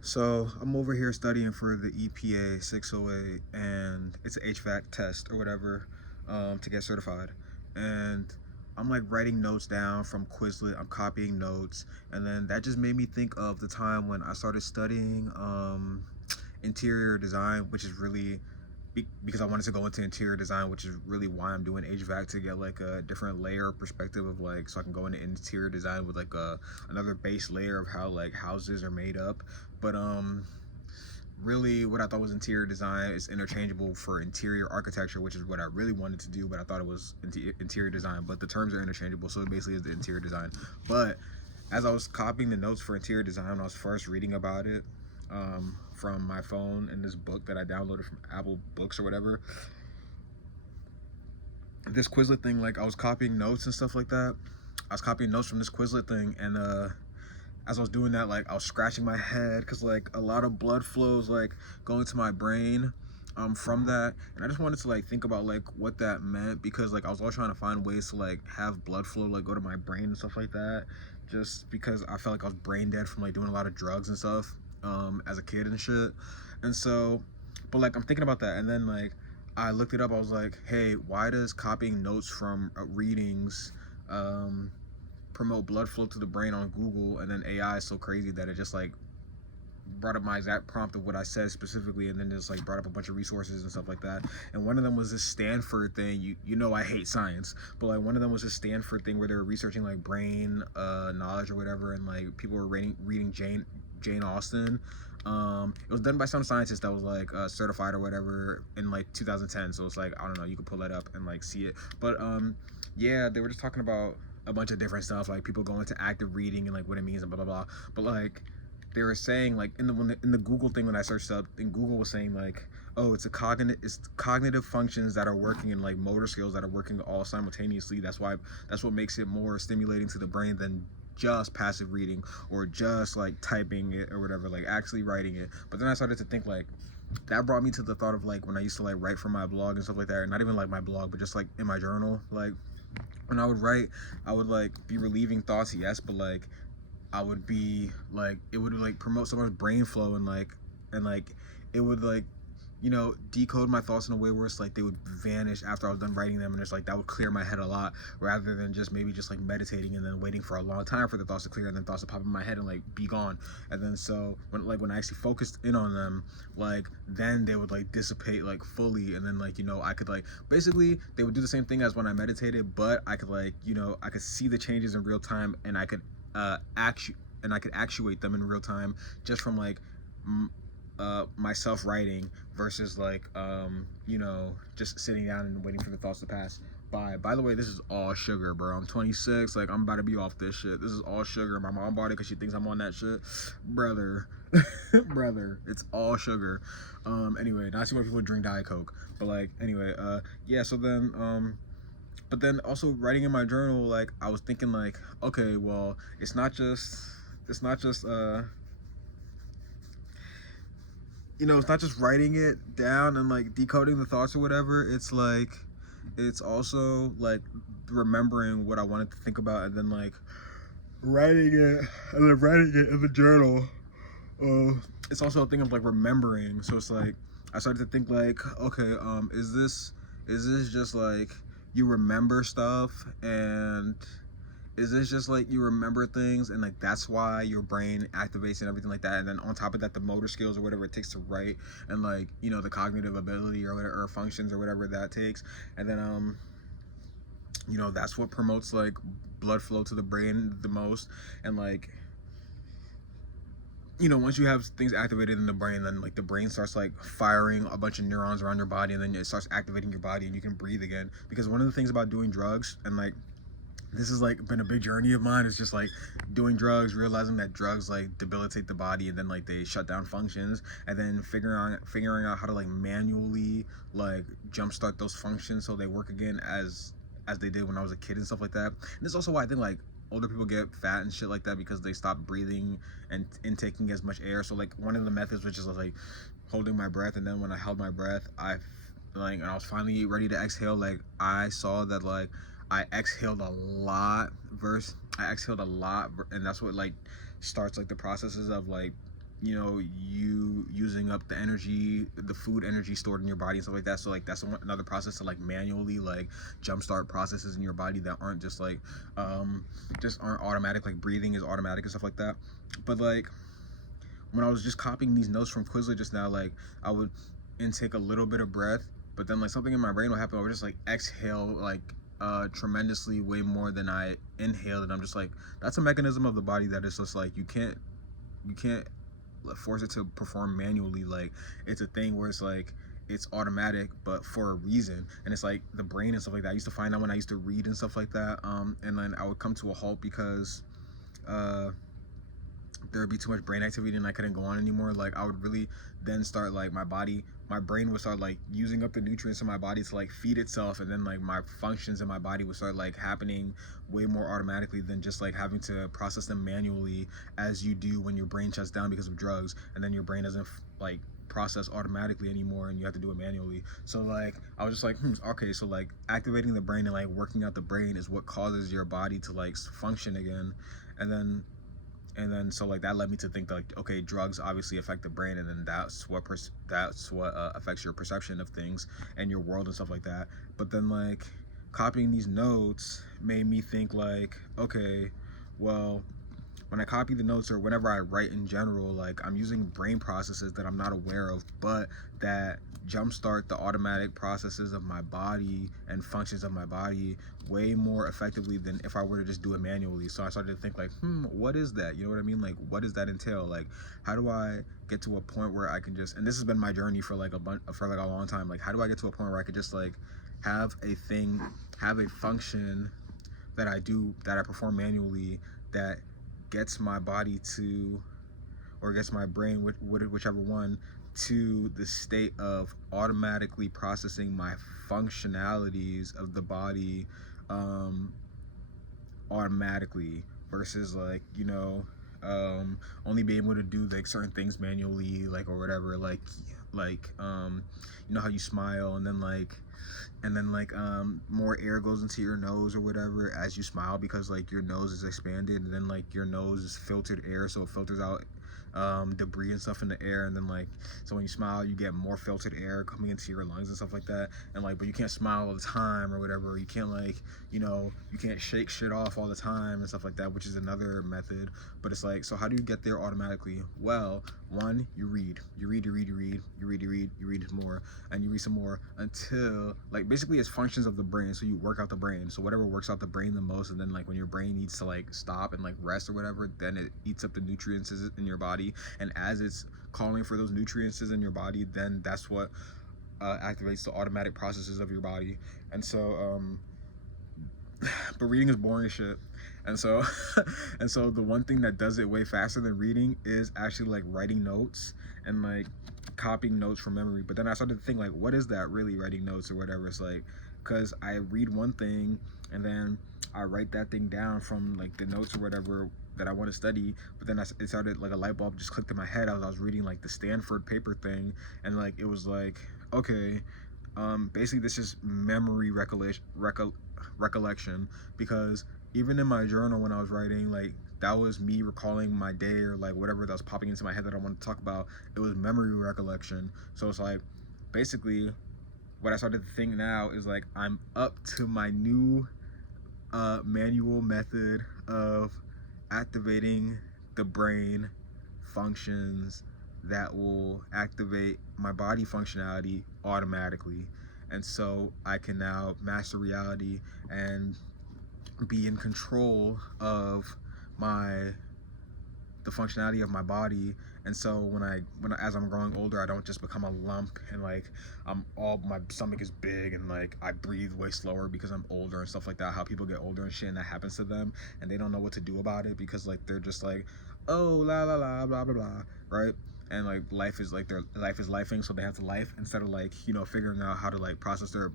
So I'm over here studying for the EPA 608, and it's an HVAC test or whatever, to get certified. And I'm like writing notes down from Quizlet. I'm copying notes, and then that just made me think of the time when I started studying interior design, which is really because I wanted to go into interior design, which is really why I'm doing HVAC, to get like a different layer perspective of like, so I can go into interior design with like another base layer of how like houses are made up. But really what I thought was interior design is interchangeable for interior architecture, which is what I really wanted to do, but I thought it was interior design, but the terms are interchangeable, so it basically is the interior design. But as I was copying the notes for interior design, when I was first reading about it, from my phone in this book that I downloaded from Apple Books or whatever, this Quizlet thing, like I was copying notes and stuff like that. I was copying notes from this Quizlet thing, and as I was doing that, like I was scratching my head because like a lot of blood flows like going to my brain from that, and I just wanted to like think about like what that meant, because like I was always trying to find ways to like have blood flow like go to my brain and stuff like that, just because I felt like I was brain dead from like doing a lot of drugs and stuff as a kid and shit. And so, but like I'm thinking about that, and then like I looked it up. I was like, hey, why does copying notes from readings promote blood flow to the brain on Google, and then AI is so crazy that it just like brought up my exact prompt of what I said specifically, and then just like brought up a bunch of resources and stuff like that. And one of them was this Stanford thing. You know I hate science, but like one of them was this Stanford thing where they were researching like brain knowledge or whatever, and like people were reading Jane Austen. It was done by some scientist that was like certified or whatever in like 2010. So it's like, I don't know, you could pull that up and like see it. But yeah, they were just talking about a bunch of different stuff, like people going to active reading and like what it means and blah blah blah. But like they were saying like in the Google thing when I searched up, and Google was saying like, oh, it's cognitive functions that are working, and like motor skills that are working all simultaneously. That's what makes it more stimulating to the brain than just passive reading or just like typing it or whatever, like actually writing it. But then I started to think like, that brought me to the thought of like when I used to like write for my blog and stuff like that, or not even like my blog, but just like in my journal. Like when I would write, I would like be relieving thoughts, yes, but like I would be like, it would like promote someone's brain flow, and like it would like, decode my thoughts in a way where it's like they would vanish after I was done writing them, and it's like that would clear my head a lot, rather than just maybe just like meditating and then waiting for a long time for the thoughts to clear, and then thoughts to pop in my head and like be gone. And then so when I actually focused in on them, like then they would like dissipate like fully, and then like I could like basically they would do the same thing as when I meditated, but I could like I could see the changes in real time, and I could actuate them in real time, just from like myself writing versus like just sitting down and waiting for the thoughts to pass by the way, this is all sugar, bro. I'm 26, like I'm about to be off this shit. This is all sugar. My mom bought it because she thinks I'm on that shit, brother. Brother, it's all sugar. Anyway, not too many people drink Diet Coke, but like anyway, yeah, so then but then also writing in my journal, like I was thinking like, okay, well, it's not just it's not just writing it down and like decoding the thoughts or whatever. It's like it's also like remembering what I wanted to think about, and then like writing it in the journal. It's also a thing of like remembering. So it's like I started to think like, okay, is this just like you remember stuff, and is this just like you remember things, and like that's why your brain activates and everything like that, and then on top of that the motor skills or whatever it takes to write, and like the cognitive ability or whatever, or functions or whatever that takes, and then that's what promotes like blood flow to the brain the most. And like once you have things activated in the brain, then like the brain starts like firing a bunch of neurons around your body, and then it starts activating your body, and you can breathe again. Because one of the things about doing drugs, and like this has like been a big journey of mine, is just like doing drugs, realizing that drugs like debilitate the body, and then like they shut down functions, and then figuring out how to like manually like jumpstart those functions so they work again as they did when I was a kid and stuff like that. And this is also why I think like older people get fat and shit like that, because they stop breathing and intaking as much air. So like one of the methods, which is like holding my breath, and then when I held my breath, and I was finally ready to exhale, like I saw that like I exhaled a lot, and that's what like starts like the processes of like you know, you using up the energy, the food energy stored in your body and stuff like that. So like that's another process to like manually like jumpstart processes in your body that aren't just like just aren't automatic. Like breathing is automatic and stuff like that. But like when I was just copying these notes from Quizlet just now, like I would intake a little bit of breath, but then like something in my brain would happen. I would just like exhale like tremendously way more than I inhaled, and I'm just like, that's a mechanism of the body that is just like you can't force it to perform manually. Like it's a thing where it's like it's automatic but for a reason, and it's like the brain and stuff like that. I used to find out when I used to read and stuff like that, and then I would come to a halt because there would be too much brain activity and I couldn't go on anymore. Like I would really then start like my brain would start like using up the nutrients in my body to like feed itself, and then like my functions in my body would start like happening way more automatically than just like having to process them manually as you do when your brain shuts down because of drugs, and then your brain doesn't like process automatically anymore and you have to do it manually. So like I was just like okay, so like activating the brain and like working out the brain is what causes your body to like function again. And then so like that led me to think that, like, okay, drugs obviously affect the brain, and then that's what affects your perception of things and your world and stuff like that. But then like copying these notes made me think like, okay, well, when I copy the notes or whenever I write in general, like I'm using brain processes that I'm not aware of, but that jumpstart the automatic processes of my body and functions of my body way more effectively than if I were to just do it manually. So I started to think like, what is that? You know what I mean? Like, what does that entail? Like, how do I get to a point where I can just, and this has been my journey for like a long time. Like, how do I get to a point where I could just like have a function that I perform manually that gets my body to, or gets my brain, whichever one, to the state of automatically processing my functionalities of the body automatically, versus like, you know, only being able to do like certain things manually, like, or whatever, like you know how you smile and then more air goes into your nose or whatever as you smile because like your nose is expanded, and then like your nose is filtered air, so it filters out debris and stuff in the air, and then like so when you smile you get more filtered air coming into your lungs and stuff like that, and like but you can't smile all the time or whatever, you can't like, you know, you can't shake shit off all the time and stuff like that, which is another method. But it's like, so how do you get there automatically? Well, one, you read more, and you read some more until like basically it's functions of the brain, so you work out the brain, so whatever works out the brain the most, and then like when your brain needs to like stop and like rest or whatever, then it eats up the nutrients in your body, and as it's calling for those nutrients in your body, then that's what activates the automatic processes of your body. And so but reading is boring as shit, and so and so the one thing that does it way faster than reading is actually like writing notes and like copying notes from memory. But then I started to think like, what is that really, writing notes or whatever? It's like, because I read one thing and then I write that thing down from like the notes or whatever that I want to study, but then it started like a light bulb just clicked in my head as I was reading like the Stanford paper thing, and like it was like, okay, basically this is memory recollection, because even in my journal when I was writing, like that was me recalling my day or like whatever that was popping into my head that I wanted to talk about. It was memory recollection. So it's like basically what I started to think now is like I'm up to my new manual method of activating the brain functions that will activate my body functionality automatically. And so I can now master reality and be in control of the functionality of my body. And so as I'm growing older, I don't just become a lump and like my stomach is big and like I breathe way slower because I'm older and stuff like that. How people get older and shit and that happens to them and they don't know what to do about it because like they're just like, oh, la la la blah blah blah, right? And like life is lifing, so they have to life instead of like, you know, figuring out how to like process their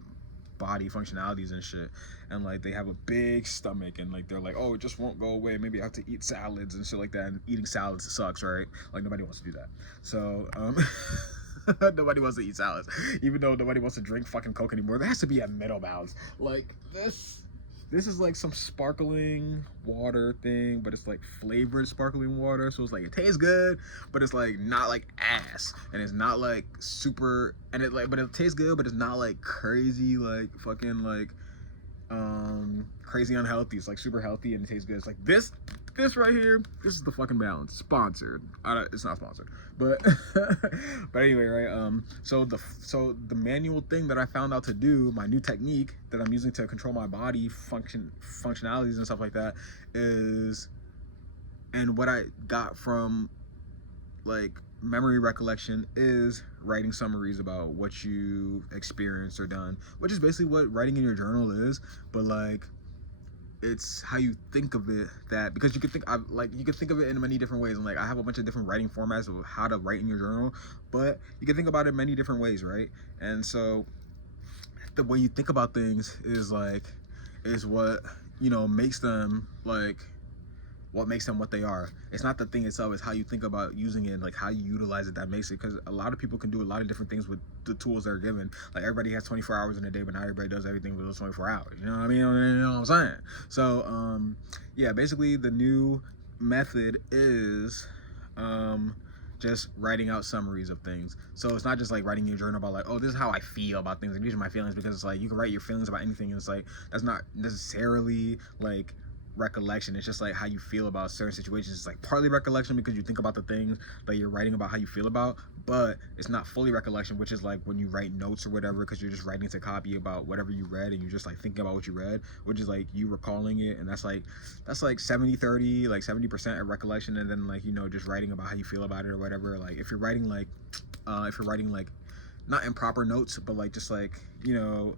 body functionalities and shit. And like they have a big stomach and like they're like, oh, it just won't go away, maybe I have to eat salads and shit like that, and eating salads sucks, right? Like nobody wants to do that. So nobody wants to eat salads, even though nobody wants to drink fucking Coke anymore. There has to be a middle balance. Like this This is like some sparkling water thing, but it's like flavored sparkling water. So it's like, it tastes good, but it's like not like ass, and it's not like super, and it like, but it tastes good, but it's not like crazy, like fucking like crazy unhealthy. It's like super healthy and it tastes good. It's like this right here. This is the fucking balance. Sponsored. It's not sponsored, but but anyway, right? So the manual thing that I found out to do, my new technique that I'm using to control my body functionalities and stuff like that is, and what I got from like memory recollection is writing summaries about what you experienced or done, which is basically what writing in your journal is, but like it's how you think of it, that because you could think you could think of it in many different ways, and like I have a bunch of different writing formats of how to write in your journal, but you can think about it many different ways, right? And so the way you think about things is what, you know, makes them like what makes them what they are. It's not the thing itself, it's how you think about using it, like how you utilize it that makes it, because a lot of people can do a lot of different things with the tools they're given. Like everybody has 24 hours in a day, but not everybody does everything with those 24 hours, you know what I mean? You know what I'm saying? So yeah, basically the new method is just writing out summaries of things. So it's not just like writing your journal about like, oh, this is how I feel about things, and these are my feelings, because it's like you can write your feelings about anything, and it's like that's not necessarily like recollection. It's just like how you feel about certain situations. It's like partly recollection because you think about the things that you're writing about how you feel about, but it's not fully recollection, which is like when you write notes or whatever, because you're just writing to copy about whatever you read, and you're just like thinking about what you read, which is like you recalling it, and that's like 70-30, like 70% of recollection, and then like, you know, just writing about how you feel about it or whatever. Like if you're writing like not improper notes, but like just like, you know,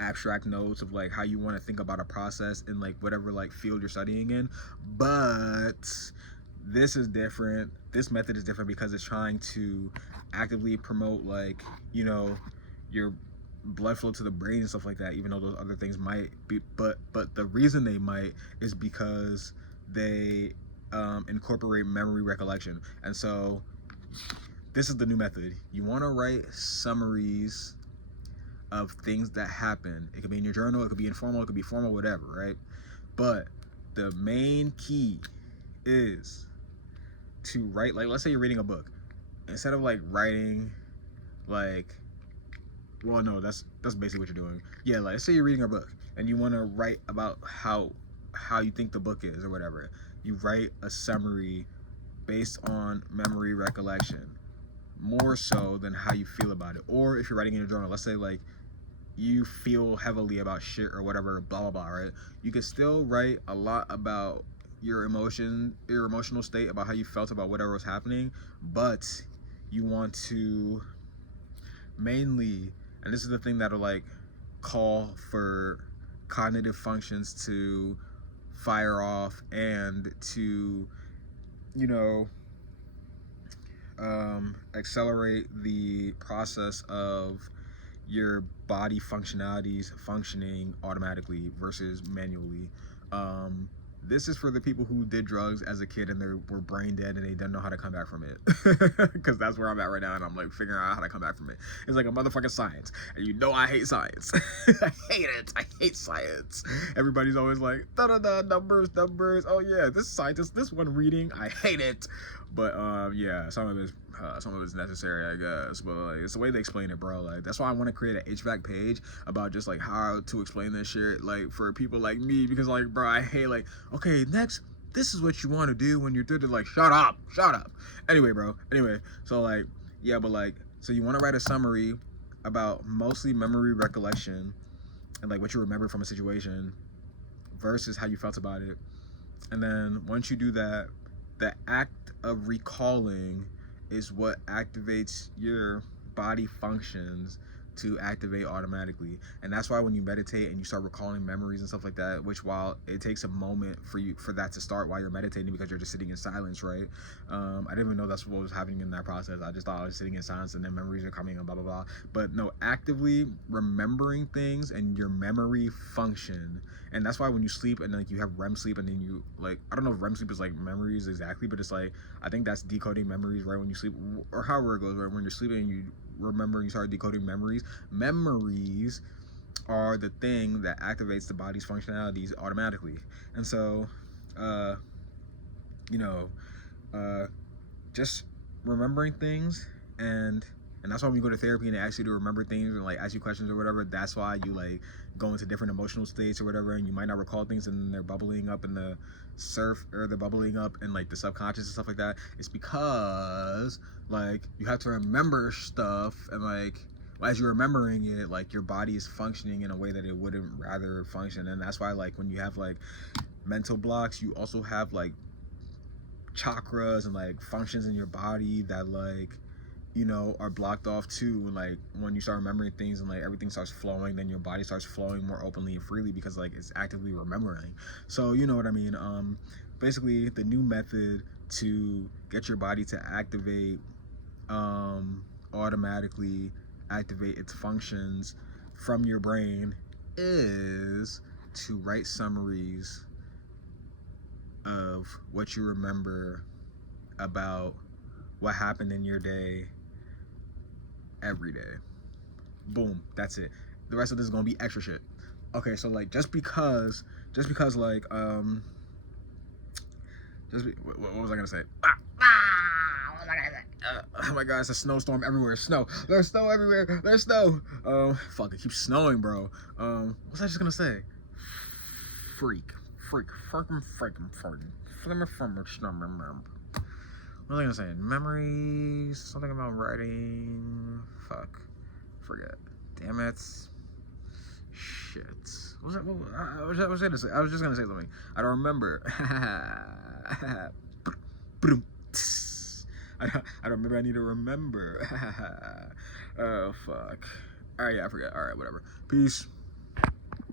abstract notes of like how you want to think about a process in like whatever like field you're studying in. But this is different. This method is different because it's trying to actively promote, like, you know, your blood flow to the brain and stuff like that, even though those other things might be, but the reason they might is because they incorporate memory recollection. And so this is the new method. You want to write summaries of things that happen. It could be in your journal, it could be informal, it could be formal, whatever, right? But the main key is to write, like, let's say you're reading a book. Instead of like writing like, well, no, that's basically what you're doing. Yeah, like let's say you're reading a book and you want to write about how you think the book is or whatever. You write a summary based on memory recollection, more so than how you feel about it. Or if you're writing in your journal, let's say like you feel heavily about shit or whatever, blah blah blah, right? You can still write a lot about your emotional state, about how you felt about whatever was happening, but you want to mainly, and this is the thing that'll like call for cognitive functions to fire off and to, you know, accelerate the process of your body functionalities functioning automatically versus manually. This is for the people who did drugs as a kid and they were brain dead and they didn't know how to come back from it. Because that's where I'm at right now, and I'm like figuring out how to come back from it. It's like a motherfucking science, and you know I hate science. I hate it. I hate science. Everybody's always like, da-da-da, numbers. Oh yeah, this scientist, this one reading, I hate it. But yeah, some of it's necessary, I guess. But like, it's the way they explain it, bro. Like that's why I want to create an HVAC page about just like how to explain this shit, like for people like me, because like, bro, I hate like, okay, next, this is what you want to do when you're through. Like, shut up. Anyway, bro. So like, yeah, but like, so you want to write a summary about mostly memory recollection and like what you remember from a situation versus how you felt about it. And then once you do that, the act of recalling is what activates your body functions to activate automatically. And that's why when you meditate and you start recalling memories and stuff like that, which while it takes a moment for that to start while you're meditating because you're just sitting in silence, right? I didn't even know that's what was happening in that process. I just thought I was sitting in silence and then memories are coming and blah blah blah. But no, actively remembering things and your memory function. And that's why when you sleep and like you have REM sleep and then you like, I don't know if REM sleep is like memories exactly, but it's like, I think that's decoding memories right when you sleep, or however it goes, right? When you're sleeping and you remember and you start decoding memories are the thing that activates the body's functionalities automatically. And so, you know, just remembering things, and that's why when you go to therapy and they ask you to remember things and like ask you questions or whatever, that's why you like go into different emotional states or whatever, and you might not recall things and they're bubbling up in the surf, or they're bubbling up in like the subconscious and stuff like that. It's because like you have to remember stuff, and like as you're remembering it, like your body is functioning in a way that it wouldn't rather function. And that's why like when you have like mental blocks, you also have like chakras and like functions in your body that like, you know, are blocked off too. And like when you start remembering things and like everything starts flowing, then your body starts flowing more openly and freely because like it's actively remembering. So you know what I mean. Basically the new method to get your body to activate, automatically activate its functions from your brain, is to write summaries of what you remember about what happened in your day every day. Boom, that's it. The rest of this is gonna be extra shit. Okay, so like just because like what was I gonna say? What was I gonna say? Oh my god, it's a snowstorm everywhere. Snow. There's snow everywhere. There's snow. Fuck, it keeps snowing, bro. What was I just gonna say? What was I gonna say? Memories, something about writing. Fuck, forget. Damn it. Shit. What was I was just gonna say something. I don't remember. I don't remember. I need to remember. Oh fuck. All right, yeah, I forget. All right, whatever. Peace.